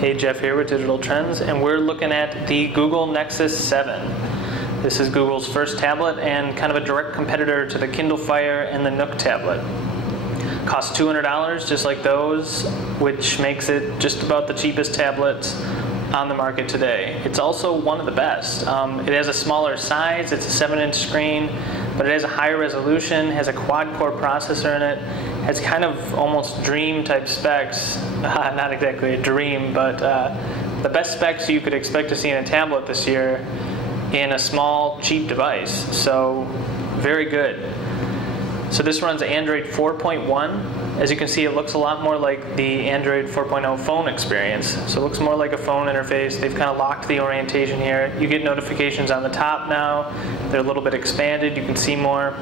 Hey, Jeff here with Digital Trends, and we're looking at the Google Nexus 7. This is Google's first tablet and kind of a direct competitor to the Kindle Fire and the Nook tablet. Costs $200 just like those, which makes it just about the cheapest tablet on the market today. It's also one of the best. It has a smaller size, it's a 7-inch screen, but it has a higher resolution, has a quad-core processor in it, has kind of almost dream-type specs. Not exactly a dream, but the best specs you could expect to see in a tablet this year in a small, cheap device. So, very good. So this runs Android 4.1. As you can see, it looks a lot more like the Android 4.0 phone experience. So it looks more like a phone interface. They've kind of locked the orientation here. You get notifications on the top now. They're a little bit expanded. You can see more.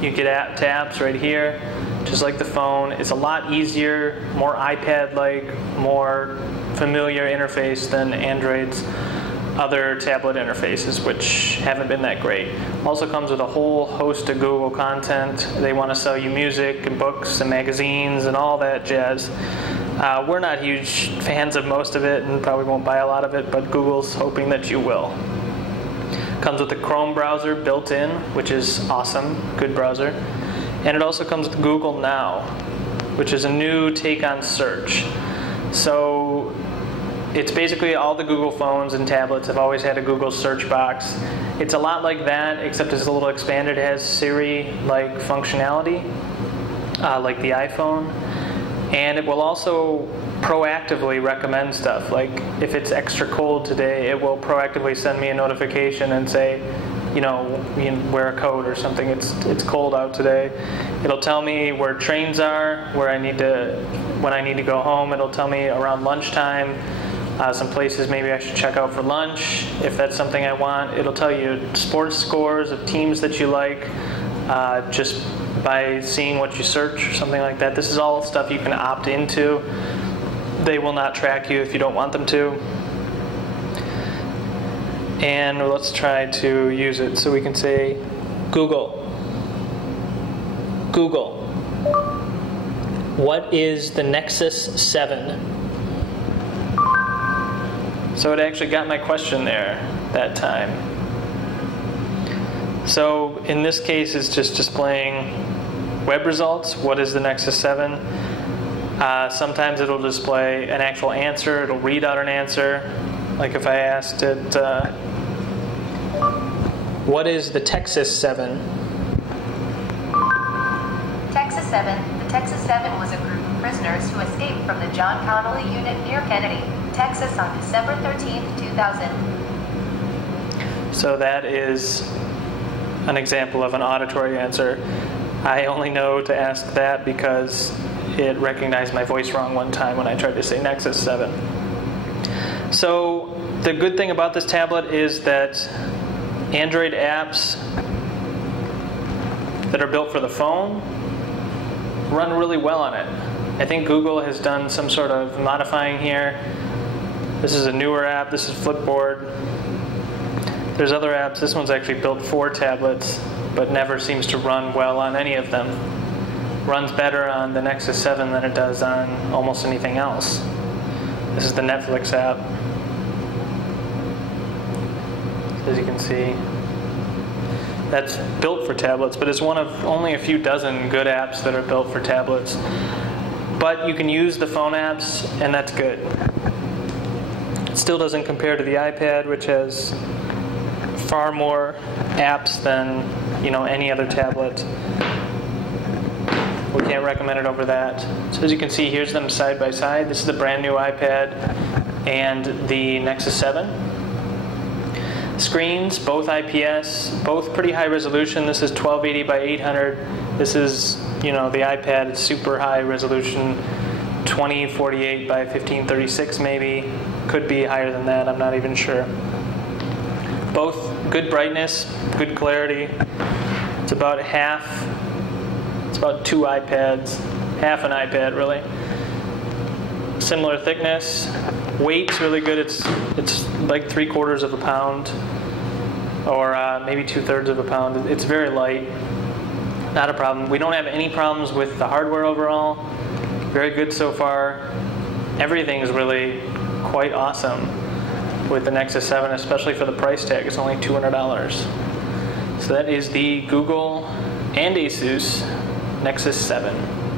You get app tabs right here, just like the phone. It's a lot easier, more iPad-like, more familiar interface than Android's other tablet interfaces, which haven't been that great. Also comes with a whole host of Google content. They want to sell you music and books and magazines and all that jazz. We're not huge fans of most of it and probably won't buy a lot of it, but Google's hoping that you will. Comes with the Chrome browser built in, which is awesome, good browser. And it also comes with Google Now, which is a new take on search. So it's basically all the Google phones and tablets have always had a Google search box. It's a lot like that, except it's a little expanded. It has Siri-like functionality, like the iPhone. And it will also proactively recommend stuff. Like if it's extra cold today, it will proactively send me a notification and say, you know, wear a coat or something. It's cold out today. It'll tell me where trains are, when I need to go home. It'll tell me around lunchtime. Some places maybe I should check out for lunch if that's something I want. It'll tell you sports scores of teams that you like just by seeing what you search or something like that. This is all stuff you can opt into. They will not track you if you don't want them to. And let's try to use it. So we can say, Google, what is the Nexus 7? So it actually got my question there that time. So in this case, it's just displaying web results. What is the Nexus 7? Sometimes it'll display an actual answer. It'll read out an answer. Like if I asked it, what is the Texas 7? Texas 7. The Texas 7 was a group of prisoners who escaped from the John Connally unit near Kennedy, Texas on December 13th, 2000. So that is an example of an auditory answer. I only know to ask that because it recognized my voice wrong one time when I tried to say Nexus 7. So the good thing about this tablet is that Android apps that are built for the phone run really well on it. I think Google has done some sort of modifying here. This is a newer app. This is Flipboard. There's other apps. This one's actually built for tablets, but never seems to run well on any of them. Runs better on the Nexus 7 than it does on almost anything else. This is the Netflix app. As you can see, that's built for tablets, but it's one of only a few dozen good apps that are built for tablets. But you can use the phone apps, and that's good. It still doesn't compare to the iPad, which has far more apps than any other tablet. We can't recommend it over that. So as you can see, here's them side by side. This is the brand new iPad and the Nexus 7. Screens, both IPS, both pretty high resolution. This is 1280 by 800. This is, the iPad, it's super high resolution, 2048 by 1536 maybe. Could be higher than that, I'm not even sure. Both good brightness, good clarity. It's about two iPads, half an iPad really. Similar thickness. Weight's really good. It's like 3/4 of a pound, or maybe 2/3 of a pound. It's very light. Not a problem. We don't have any problems with the hardware overall. Very good so far. everything is really quite awesome with the Nexus 7, especially for the price tag. It's only $200. So that is the Google and Asus Nexus 7.